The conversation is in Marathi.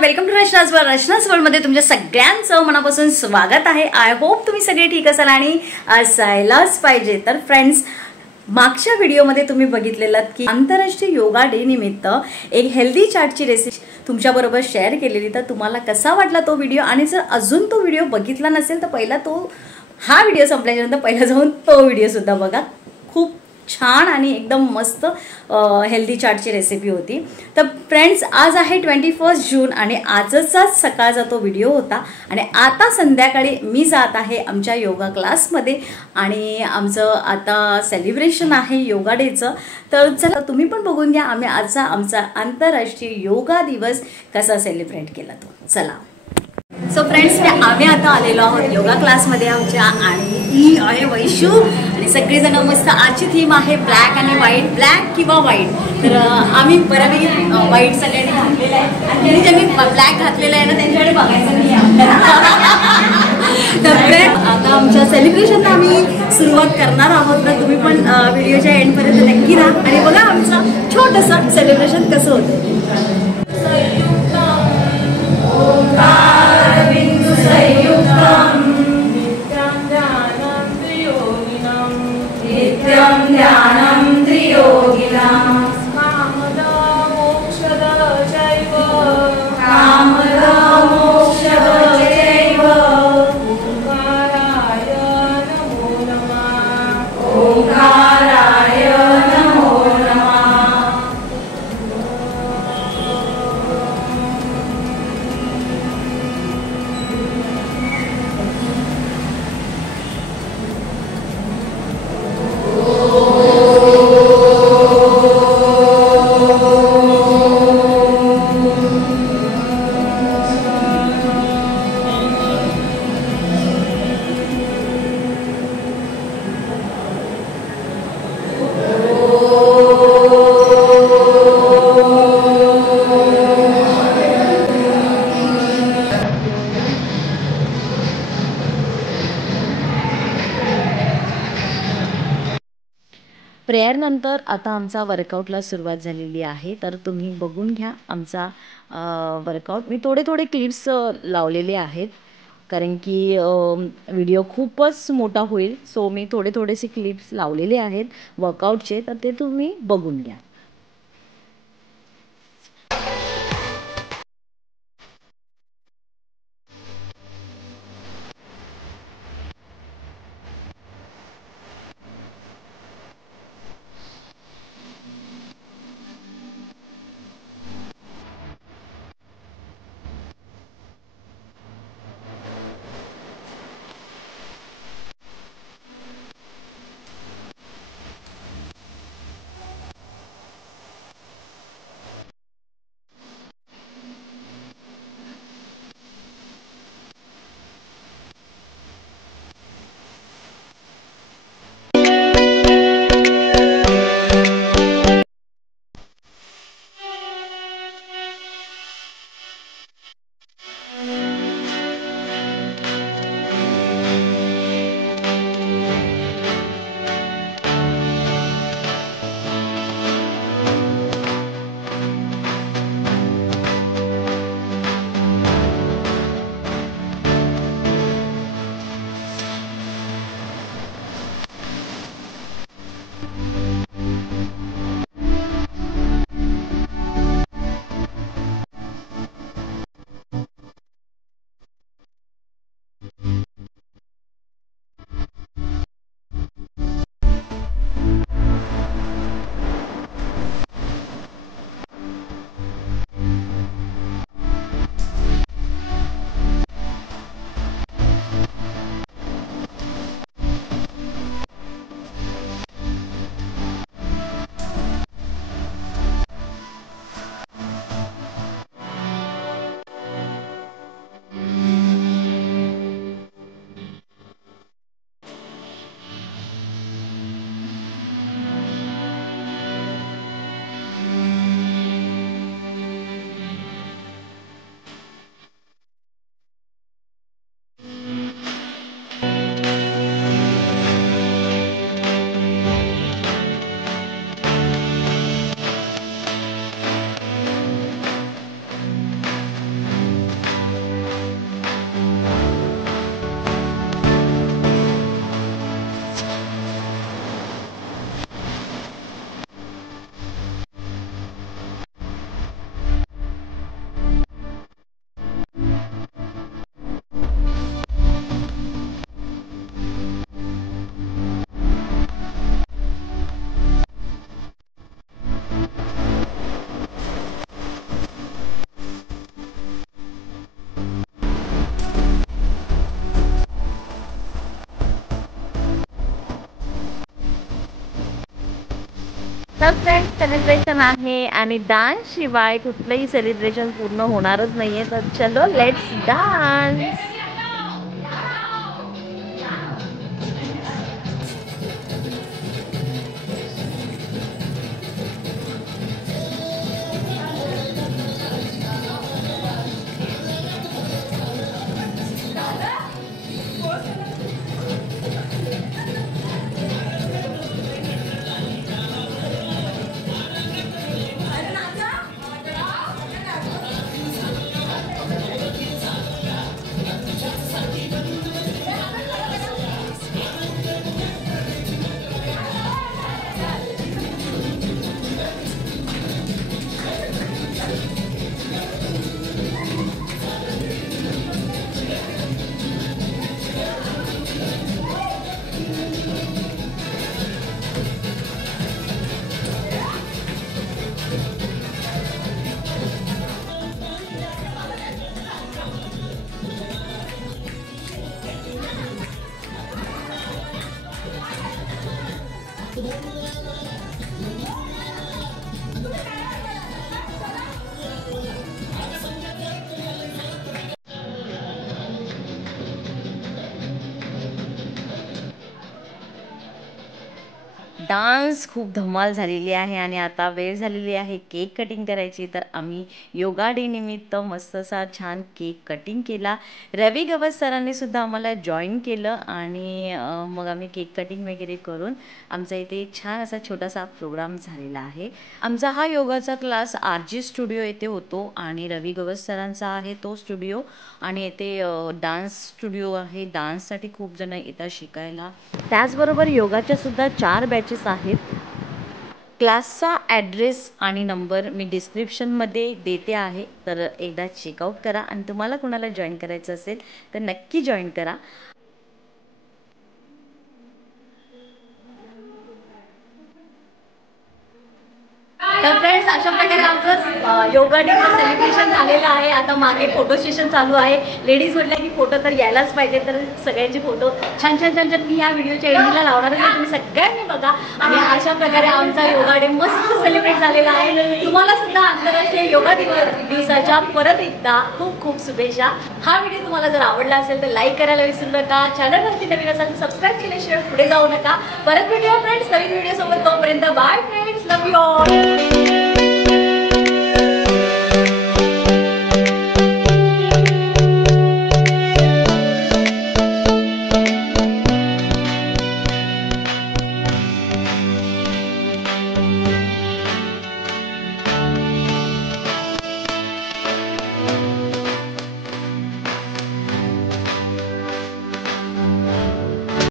Welcome to Rachna's world. Rachna's world मध्ये तुमच्या सगळ्यांचं मनापासून स्वागत आहे. आय होप तुम्ही सगळे ठीक असाल आणि असायलाच पाहिजे. तर फ्रेंड्स, मागच्या व्हिडिओमध्ये तुम्ही बघितलेलं की आंतरराष्ट्रीय योगा डे निमित्त एक हेल्दी चार्टची रेसिपी तुमच्याबरोबर शेअर केलेली. तर तुम्हाला कसा वाटला तो व्हिडिओ, आणि जर अजून तो व्हिडिओ बघितला नसेल तर पहिला हा व्हिडिओ संपल्याच्यानंतर पहिला जाऊन तो व्हिडिओ सुद्धा बघा. खूप छान आणि एकदम मस्त हेल्दी चार्टची रेसिपी होती. तर फ्रेंड्स, आज आहे 21 जून आणि आजचाच सकाळचा तो व्हिडिओ होता. आणि आता संध्याकाळी मी जात आहे आमच्या योगा क्लासमध्ये आणि आमचं आता सेलिब्रेशन आहे योगा डेचं. तर चला तुम्ही पण बघून घ्या आम्ही आमचा आंतरराष्ट्रीय योगा दिवस कसा सेलिब्रेट केला तो. चला. सो फ्रेंड्स, आम्ही आता आलेलो आहोत योगा क्लासमध्ये आमच्या, आणि ही आहे वैशू आणि सगळेजण मस्त. आजची थीम आहे ब्लॅक आणि व्हाईट, ब्लॅक किंवा व्हाईट. तर आम्ही बऱ्यापैकी व्हाईट सगळ्यांनी घातलेलं आहे आणि ज्यांनी ब्लॅक घातलेलं आहे ना त्यांच्याकडे बघायचं नाही आपल्याला. तर फ्रेंड्स, आता आमच्या सेलिब्रेशनला आम्ही सुरुवात करणार आहोत. तर तुम्ही पण व्हिडिओच्या एंडपर्यंत नक्की राहा आणि बघा आमचं छोटंसं सेलिब्रेशन कसं होतं. ध्यानं त्रियोगिनां कामदा मोक्षदा चैव ओंकाराय नमो नमः. ओंकाराय नमो नमः. प्रेयर नंतर आता आमचा वर्कआउटला सुरुवात झालेली आहे. तर तुम्ही बघून घ्या आमचा वर्कआउट. मी थोडे क्लिप्स लावलेले आहेत कारण की व्हिडिओ खूपच मोठा होईल. सो मी थोडेसे क्लिप्स लावलेले आहेत वर्कआउटचे, तर ते तुम्ही बघून घ्या. तर फ्रेंड्स सेलिब्रेशन आहे आणि डान्स शिवाय कुठलंही सेलिब्रेशन पूर्ण होणारच नाहीये. तर चलो लेट्स डान्स. डान्स खूप धमाल झालेली आहे आणि आता वेळ झालेली आहे केक कटिंग करायची. तर आम्ही योगा डे निमित्त मस्त असा छान केक कटिंग केला. रवी गवस सरांनी सुद्धा आम्हाला जॉईन केलं आणि मग आम्ही केक कटिंग वगैरे करून आमचा इथे छान असा छोटासा प्रोग्राम झालेला आहे. आमचा हा योगाचा क्लास RG स्टुडिओ येथे होतो आणि रवी गवस सरांचा आहे तो स्टुडिओ आणि येथे डान्स स्टुडिओ आहे. डान्ससाठी खूप जण येतात शिकायला. त्याचबरोबर योगाच्या सुद्धा 4 बॅचेस आहेत. क्लासचा ॲड्रेस आणि नंबर मी डिस्क्रिप्शनमध्ये देते आहे. तर एकदा चेकआउट करा आणि तुम्हाला कोणाला जॉईन करायचं असेल तर नक्की जॉईन करा. तर फ्रेंड्स अशा प्रकारे आमचं योगा डेचं सेलिब्रेशन झालेलं आहे. आता मागे फोटो सेशन चालू आहे. लेडीज म्हटलं की फोटो तर यायलाच पाहिजे. तर सगळ्यांचे फोटो छान छान छान छान मी या व्हिडिओच्या एंडिंगला लावणार आहे. तुम्ही सगळ्यांनी बघा आणि अशा प्रकारे आमचा योगा डे मस्त सेलिब्रेट झालेला आहे. तुम्हाला सुद्धा आंतरराष्ट्रीय योगा दिवसाच्या परत एकदा खूप खूप शुभेच्छा. हा व्हिडिओ तुम्हाला जर आवडला असेल तर लाईक करायला विसरू नका. चॅनलवरती नवीन असाल सबस्क्राईब केल्याशिवाय पुढे जाऊ नका. परत भेटूया फ्रेंड्स नवीन व्हिडिओ सोबत. तोपर्यंत bye friends, love you all.